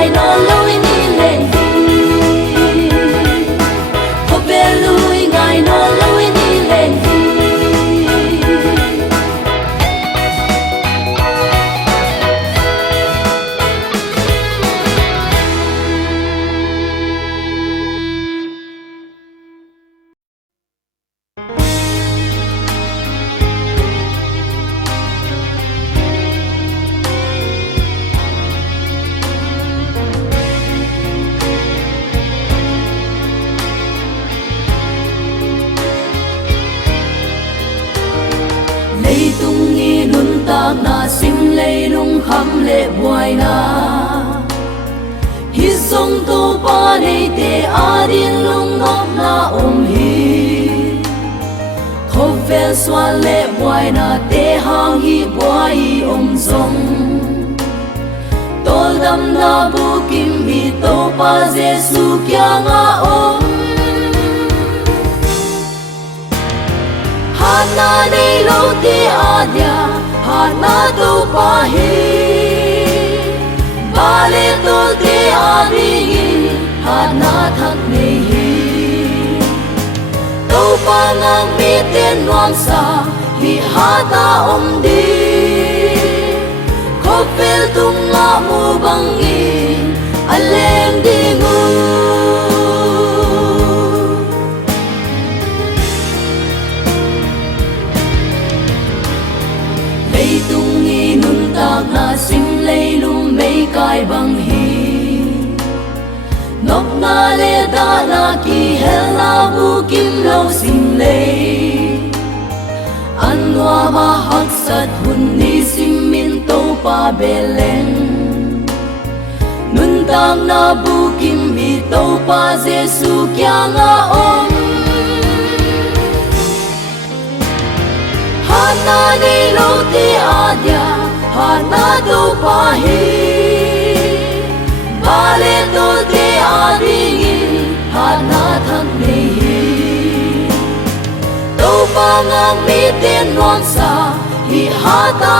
ngai no lui ni le hi ho ve lui ngai no lui ni le hi tung nghi nun ta na sim lei lung kham le buai na hi song to pa nei te adin lung ngop na hi kho vel swa le buai na te hang hi buai song tol dam na bu kim hi to pa jesu kya nga Hana nei lo te adia hana to pa hi Bale to te adi hana thak nei hi To pa ngang mi ten nuang sa hi hata di Ko pel tung nga mu bangi aleng di ngu tung nghi nun tak na sim lei lung mei kai bang hi nop na le da na ki hel na bu kim lo sim lei an wa ma hak sat hun ni sim min to pa beleng nun tak na bu kim hi to pa jesu kya nga Hana nei lo te adia hana do pa hi Bale to te adi hana thak nei hi To pa ngang mi ten nuang sa hi hata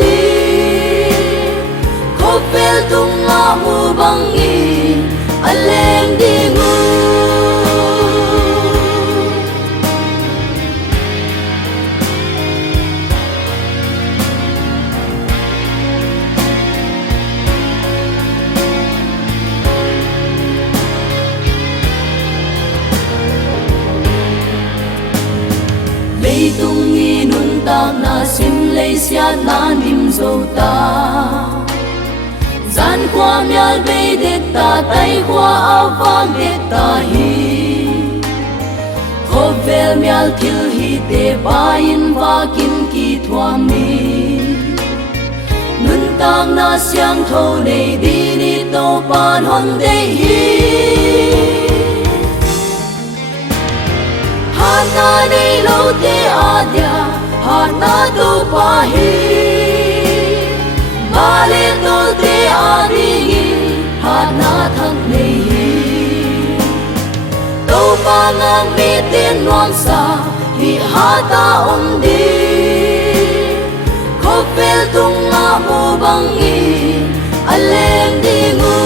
di Ko pel tung nga mu bangi aleng di ngu tung nghi nun tak na sim lei sia na nim zo ta Zan kwa myal be de ta tai kwa awang de ta hi Kho vel myal thil hi te ba in va kin ki thuam ni Nun tak na siang tho nei di ni to pan hon de hi Hana nei lo te adia hana do pa hi Bale to te adi hana thak nei hi To pa ngang mi ten nuang sa hi hata di Ko pel tung nga mu bangi aleng di ngu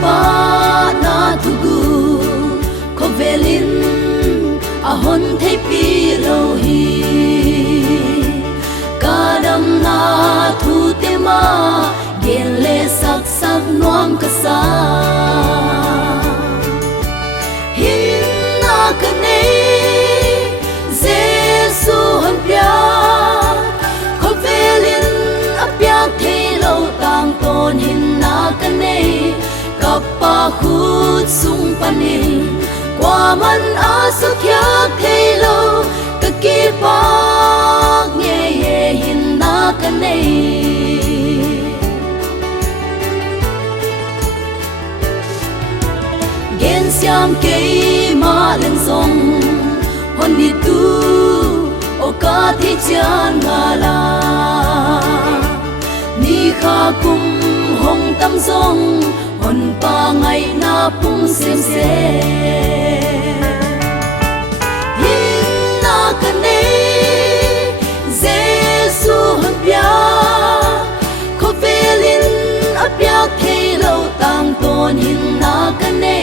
pa na thugu ko velin a hon thei pi lo hi kadam na thu te ma gen le sak sak nuam ka sa hin na ka nei jesu han pya ko velin a pya thei lo tang ton hin na ka nei Kappa khut sung panin Kwa man aso kyak thelo Kakipak nye ye hin na kanay xiam ke ma len song hon ni tu o ka thi chan nga la ni kha kum hong tam song hon pa ngai na pung sem se hin na ka ne Giêsu hon pia ko velin apia ke lo tang ton hin na ka ne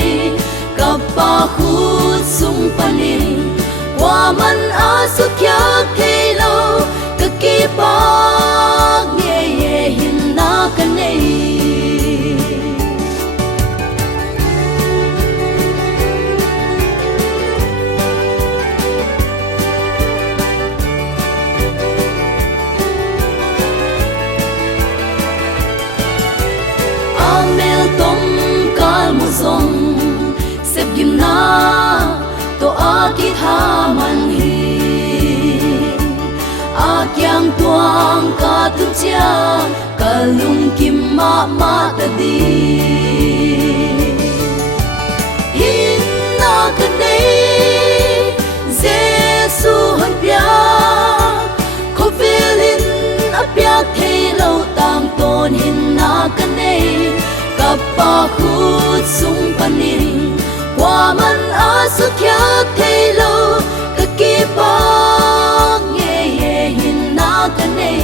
ka pa khut sung panin wa man a su kya ke lo ka ki pa nge ye hin na ka ne sep gim na to a ki tha man hi a kyang tuang ka tu cha ka lung kim ma ta di hin na ka nei Giêsu han pia ko velin a pia thei lo tang ton hin na ka nei ka pa khut sung panin wa man a su kya thei lo ka ki pa nge ye hin na ka nei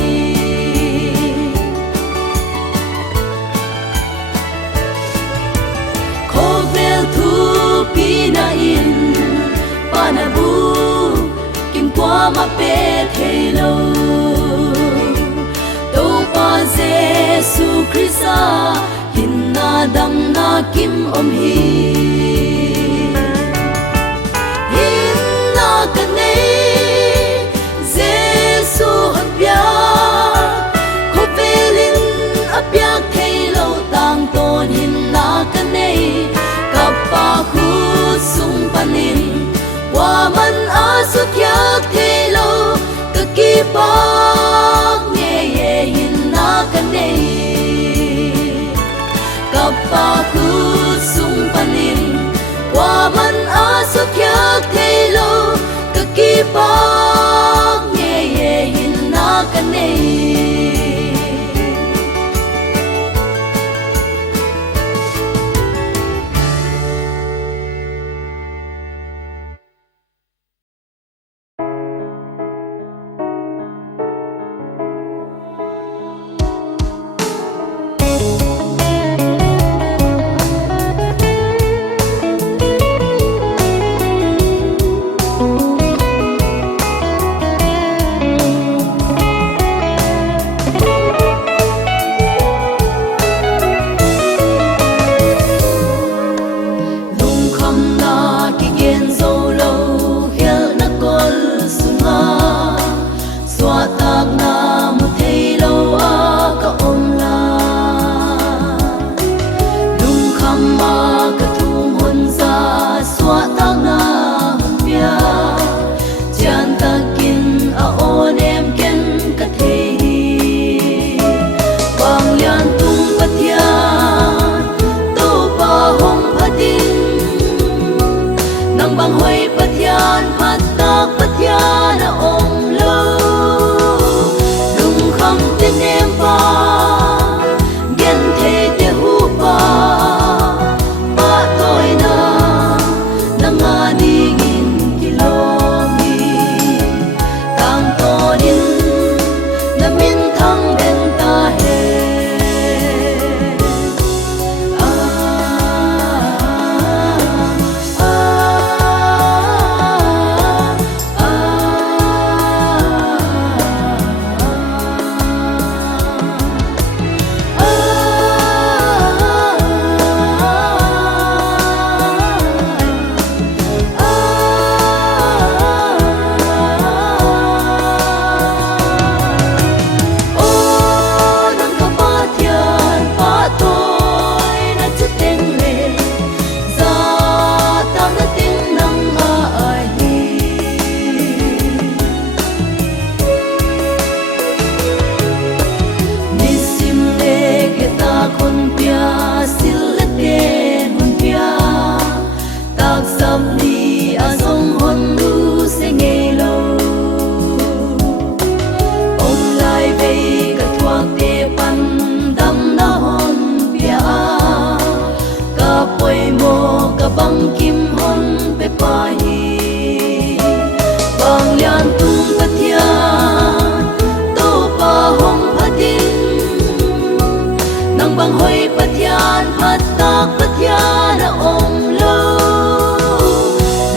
ko vel thu pi na in pa na bu kim kwa ma pe thei lo to pa Giêsu Christa hin na dam na kim om hi hin na ka nei Giêsu han pia ko velin apia thei lo tang ton hin na ka nei ka pa khut sung panin wa man a su kya thei lo ka ki pa nge ye hin na ka nei pa khut sung panin wa man a su kya thei lo ka ki pa nge ye hin na ka nei Nang bang hoy patyan hatak patyan na omlo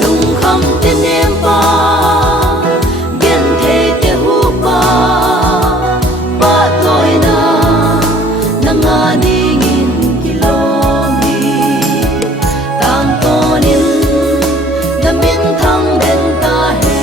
lung kham tin em pa gen the te hu pa pa toy na nanganing in kilomi tam tonin lamin thang den ta he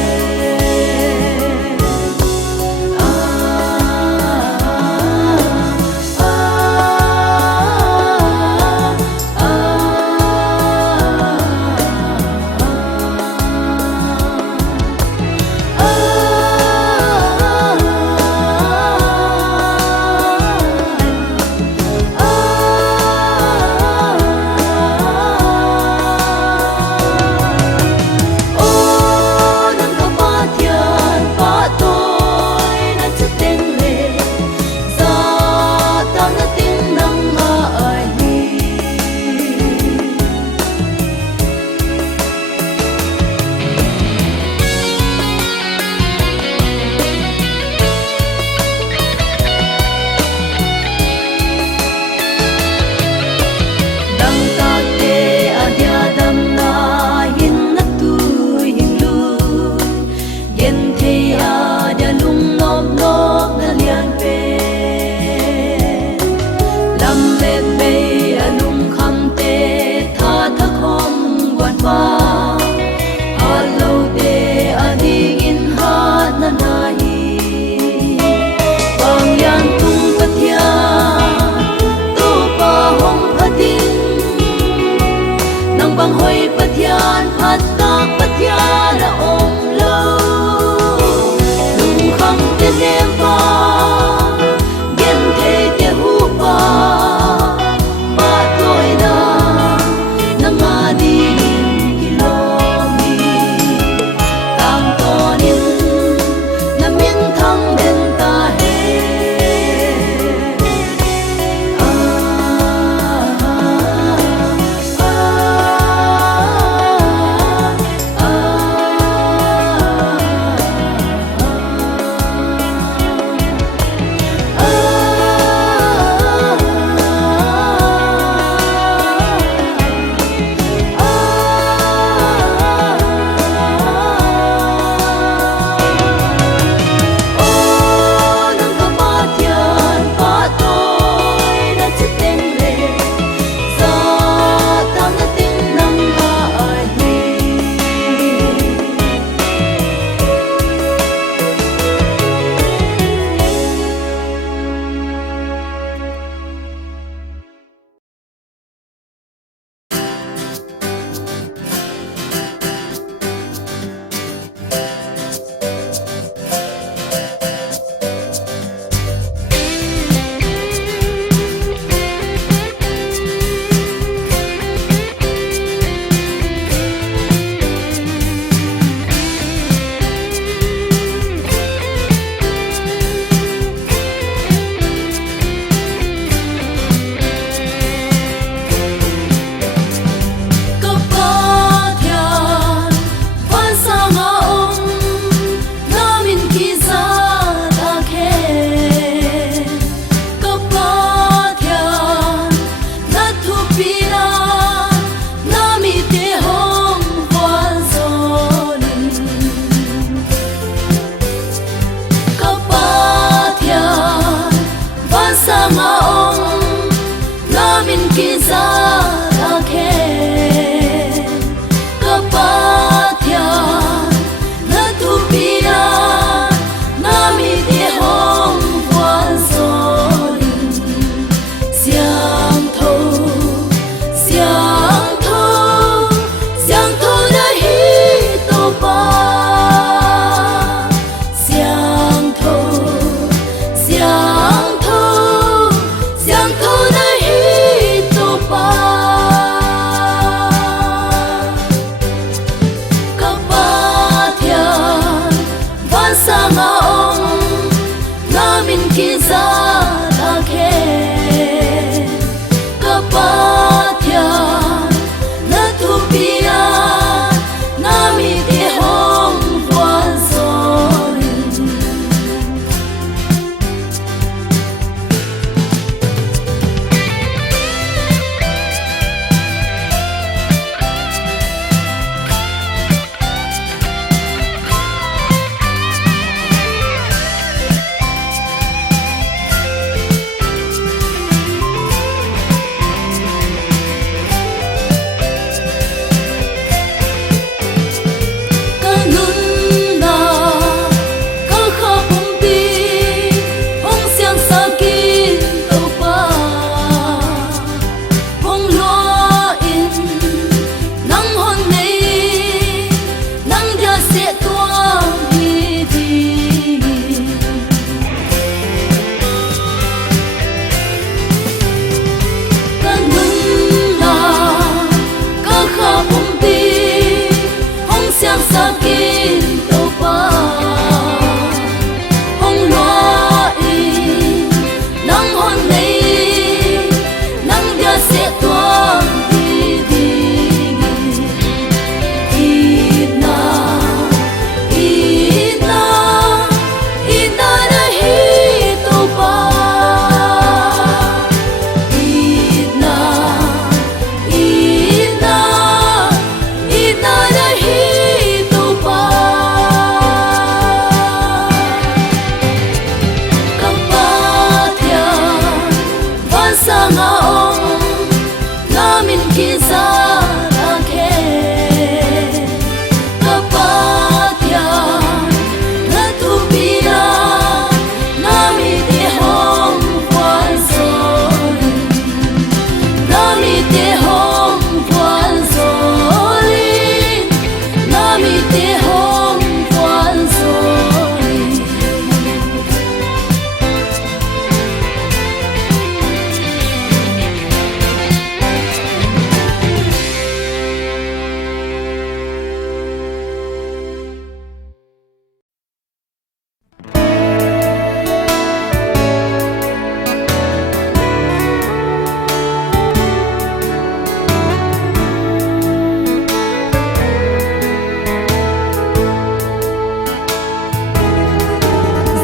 ngaong namin kisa nakhe kapatya natupia nami tehong puan soli nami tehong puan soli nami tehong puan soli.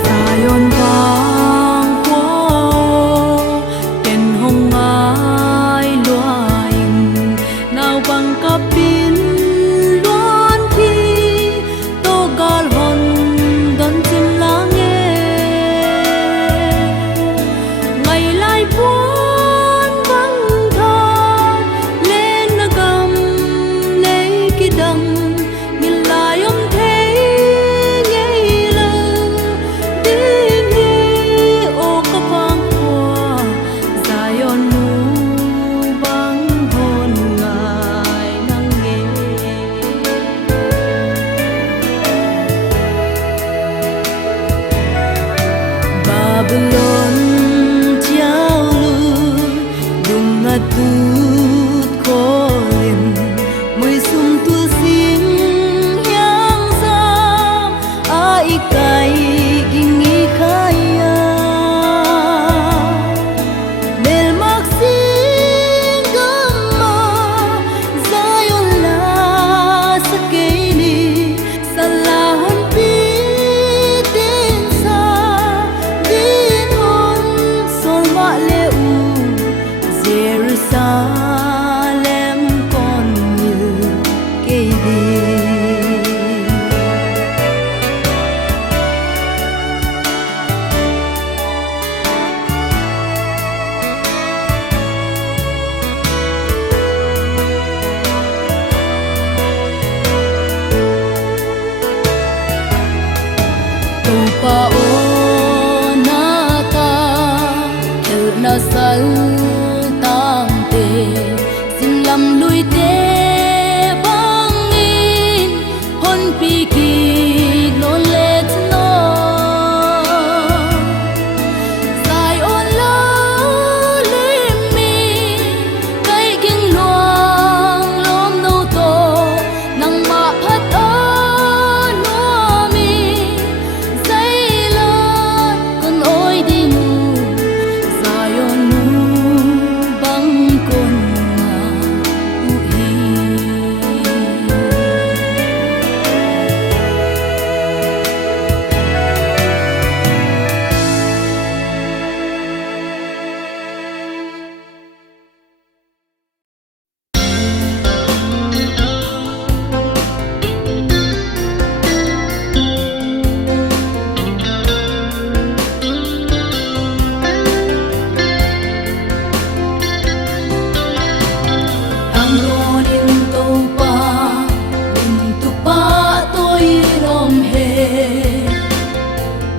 Zion vang qua ken hong ai loài nào bằng cặp pin loan thi tô gal hon don chim la nghe ngày lai buồn vắng thon lên na gam lấy cái đằng nhìn lại ông thế nghe lời đi nghe ô có vang qua Zion nu vang hồn ngài nắng nghe Babylon chiao lu dung ngatut kolin mui sum tu sing yang sam ai kai gingi khaya nel mak sing gamma Zion la sakeni salahon pi tin sa din hon sol ma leu Jerusalem con như cây đi tu pa o na ta khel na sal tang te sin lam lui te bang in hon pi ki non let no Zion la lim mi kai ging luang lom no to nang ma phat o no mi zai lot con oi ding Zion nu bang con ma u hi Amron in to pa tôi rom he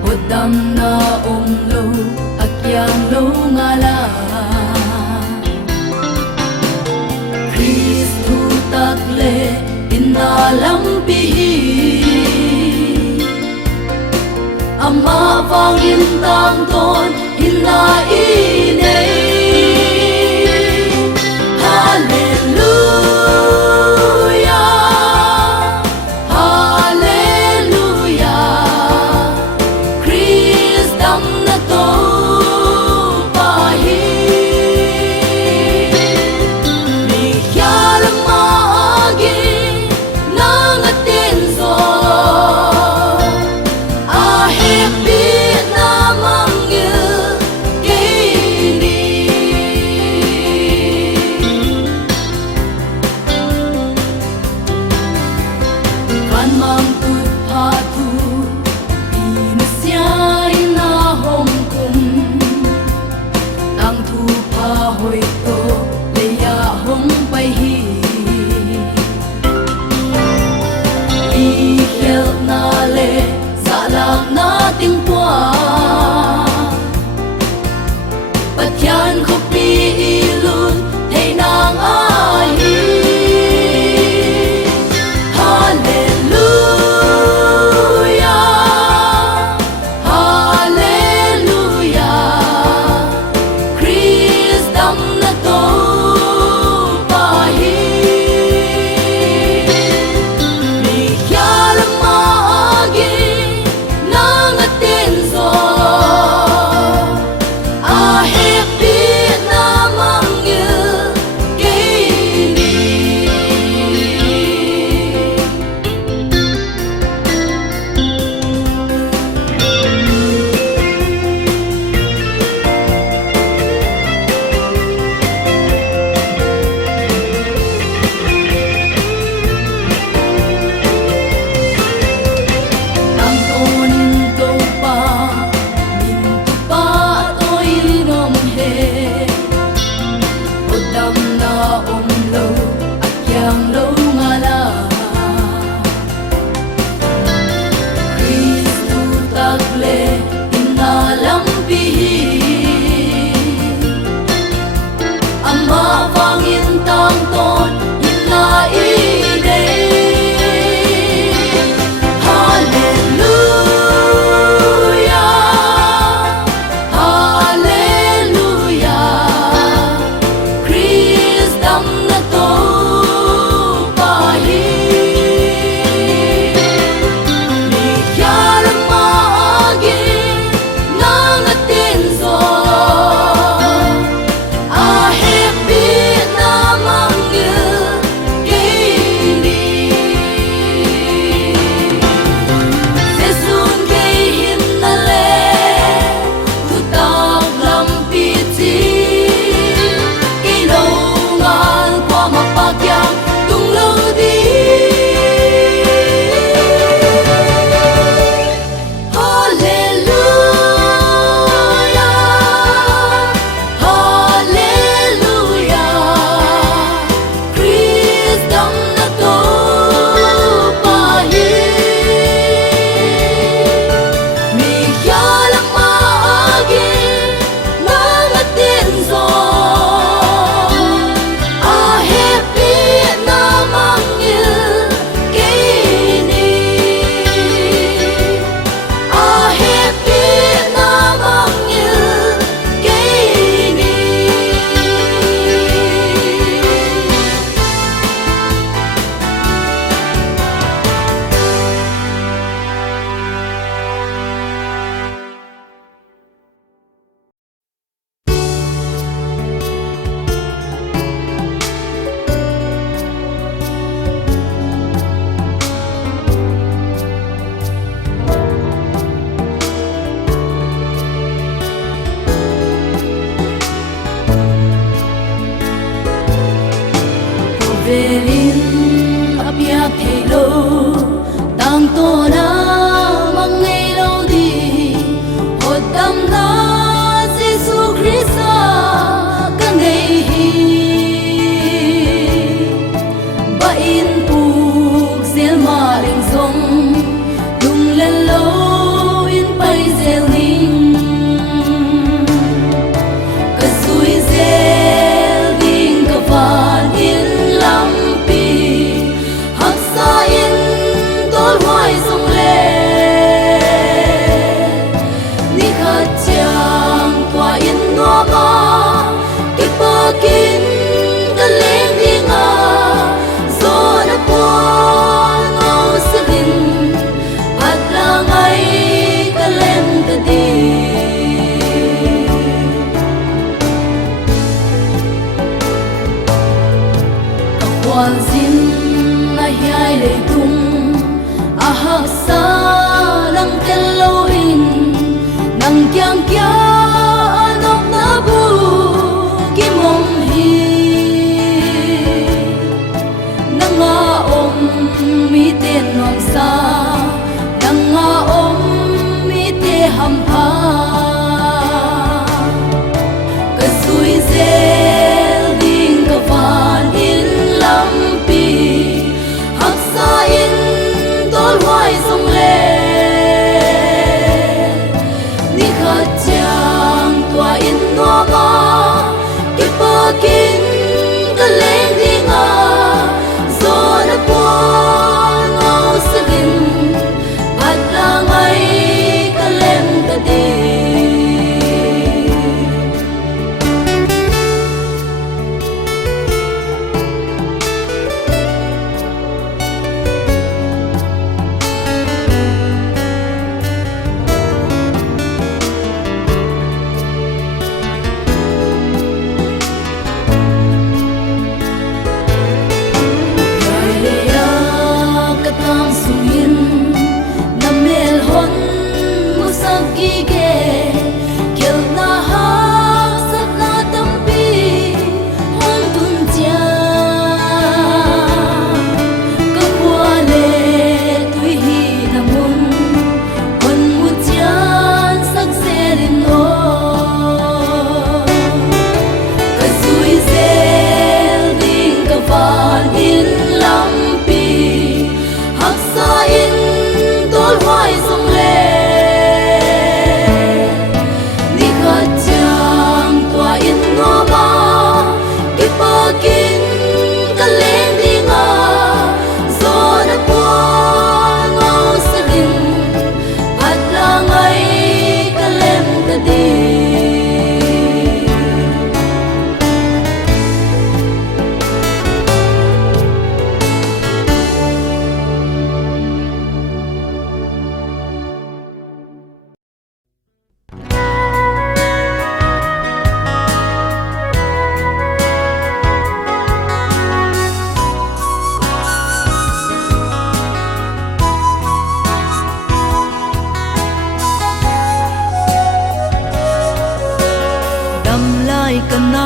Hodam na om lo akyang lo ngala Kristu takle inalam pihi Ama vang in tang ton ina inei Hallelujah, Hallelujah. Christ dam na to pahi. Mi kyalam maagi nang atinso. Ahip na mangil kay hoi to le ya hong pai hi i hel na le za lang na ting kwa pathian ko pi ilun thei nang ai Velin apia thelo tang to na mang ngei lo di hodam na Jesu Christa kan ngei hi ba in puk zel ma leng song lung len lo in pai zel ning ka sui zel ding ka van in Quan zin na hiai le tung a hak sa lang tel lo in nang kyang kya anok na bu ki mong hi nang a om mi te nong sa nang a om mi te ham pha ka sui ze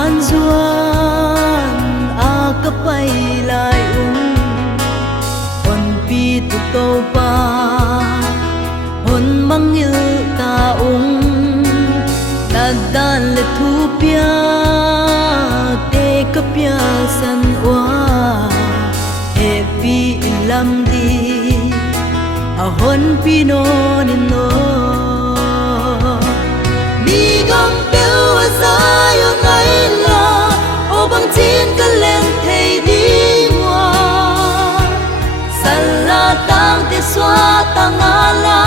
nan duan a ka pai lai hon pi tu to pa hon mangil ta na dan le thu pia te ka pia san wa e pi lam di a hon pi no ni no mi gam bel wa za yo ngai la o bang chin ka leng thei di wa sala tang te swa tang ala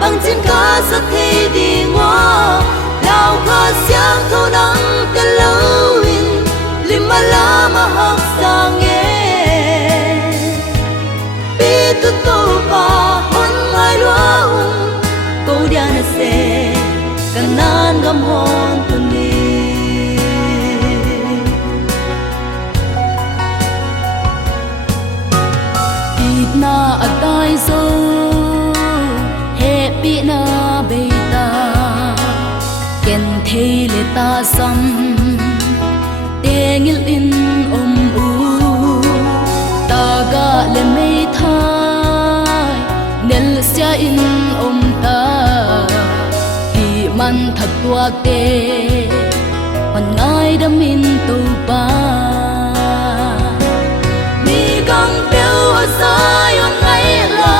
bang chin ka sa thei di wa lao kha siang thâu nắng te lâu in lima la ma hak sang e pi tu to pa hon ngai lo ko dia na se kanan gam hon tu ni it na atai so happy na beita ken thei le ta sam tengil in u ta ga le mei thai nel sia in ta hi man thật tua te còn ngai đâm in tu pa mi gam bel a sai on ngai la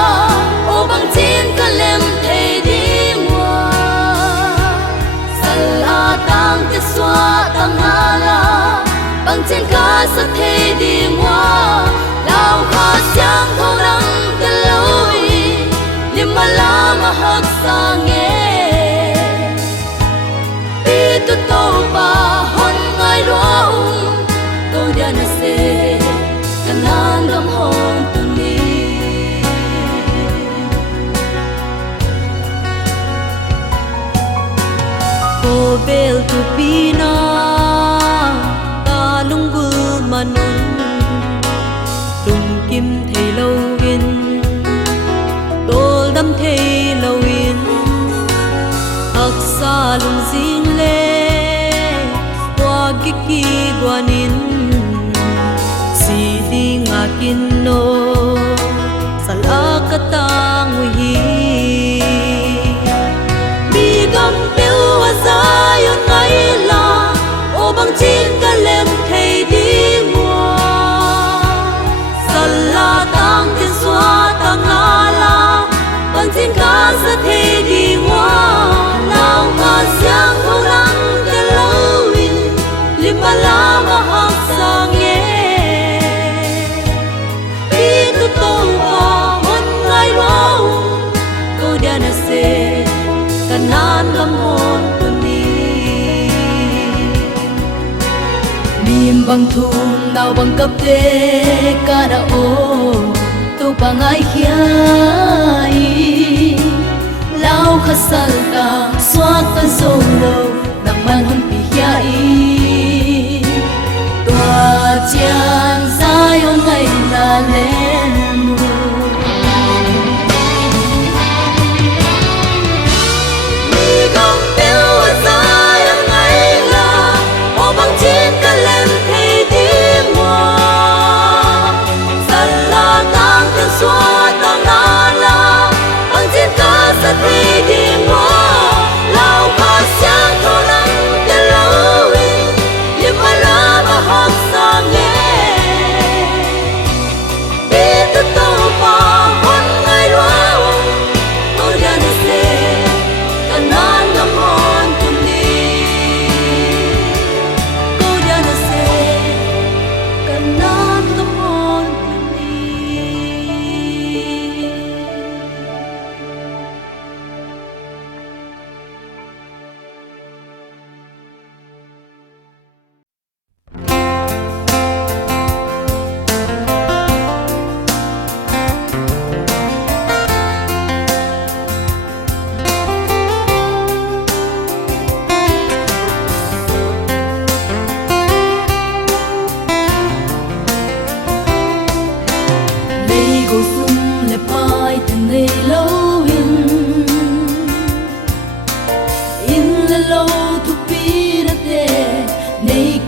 o bang chin ka lem thei di mua sala tang te swa tang ala bang chin ka sa thei di mua lao kha siang thâu nắng te loi lima la ma hak sang tu to pa hon ngai ro ko dia na se kanan gam hon tu ni ko bel tu pina ta lung gul manun lung kim thei lâu in tol dam thei lâu in hak sa lung zin le ki guanin si ding akin no sala ka tang hi mi gam bel wa za yo ngai la o bang chin ka lem thei di mua sala tang tin swa tang ala bang chin ka sa thei di mua lao ka siang thâu nắng te lâu lima la ma hak sang ye pi tu to pa hon ngai lo ko dia na se kanan lam hon tu ni nim bang thum nau bang kap te ka da o tu pa ngai khiai lao khasal ta swat ta solo nang man hon pi khiai chiang sai on ngày là lên mi gam bel a sai on ngày là o bang chin ka lem thei di mua sala tang ten swa tang ala bang chin ka sa thei di mua lao kha siang thâu nắng te lâu lima la ma hak sang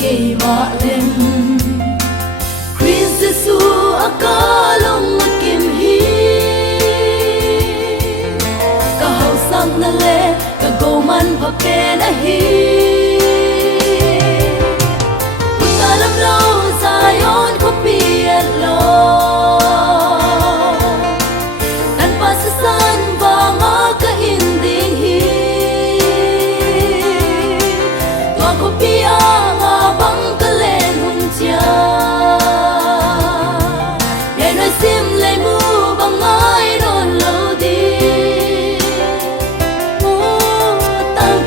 kay ma lem Christ Jesu akalong kim hi ka hau sang na le ka go man pa pe na hi utalam lo Zion ko pian lo kan pasasan ba nga ka inding hi tua ko pia nga bang ka len hun chia yai noi sim le mu bang ngai don lo di mu tang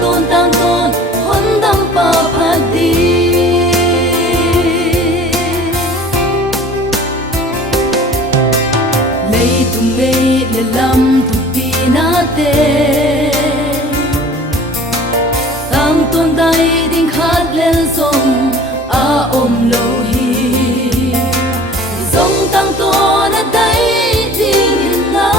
ton hon dam pa pha di lei tu me le lam tu pi na te tang ton dai ding khat len song a om lo hi song tang ton a dai ding in na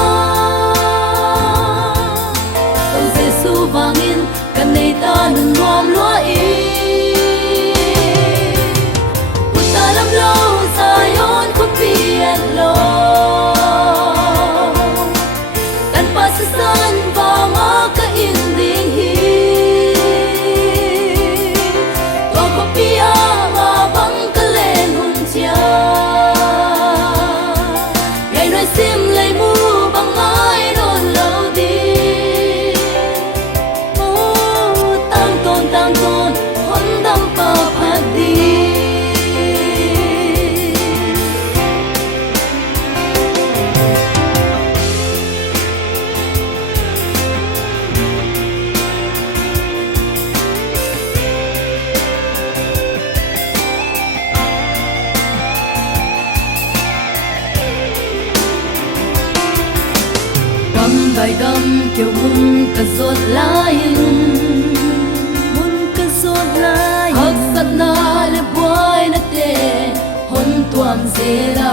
tong se su bangin kan nei ta nun nuam lo i utalam lo Zion ko pian lo kan pasasan ba nga ka inding hi tua ko pia nga bang ka len hun chia yai noi sim lei mu bang ngai don lo di mu tang ton hon dam pa pha di bài gam kêu mun ka zot lain hak sat na le boy na te hon tuam zela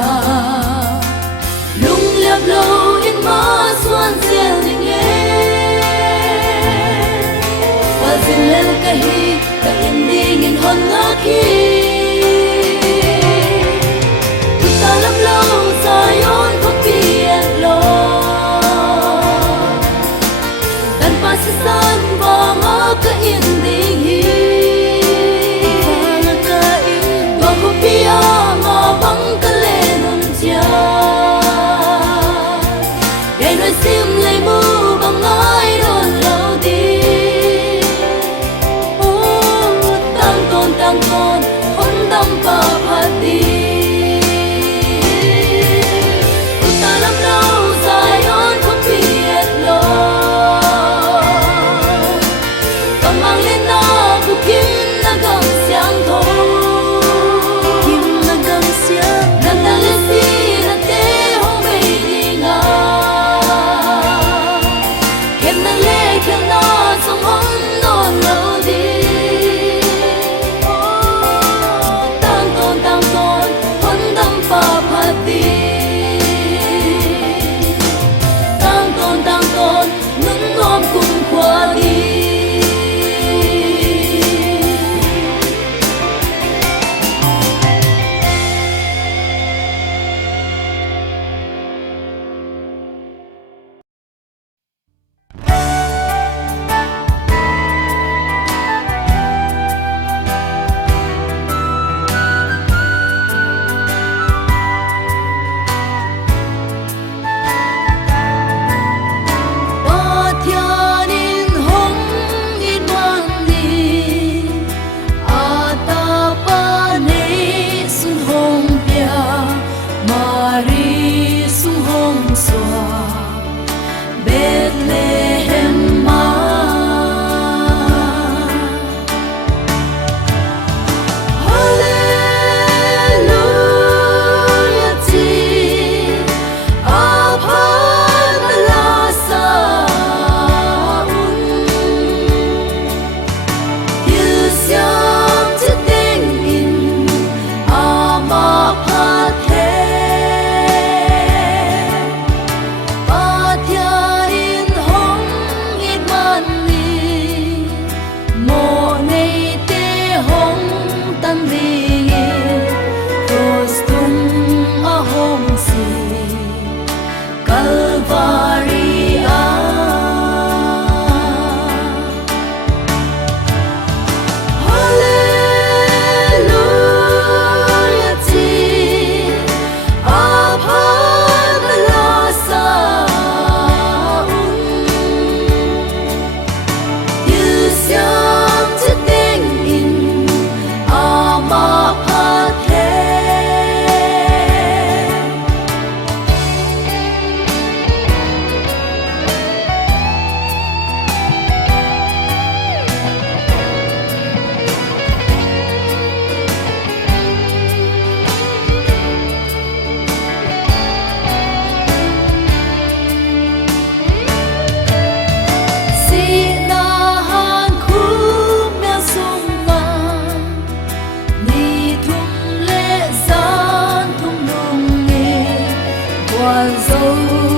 lung liap lo in ma suan zel ning e wa zin lel ka hi ka in ding in hon nga ki utalam lo Zion ko pian lo pasasan ba nga ka inding hi tua ko pia nga bang ka len hun chia yai noi sim lei mu bang ngai don lo di tang ton dâu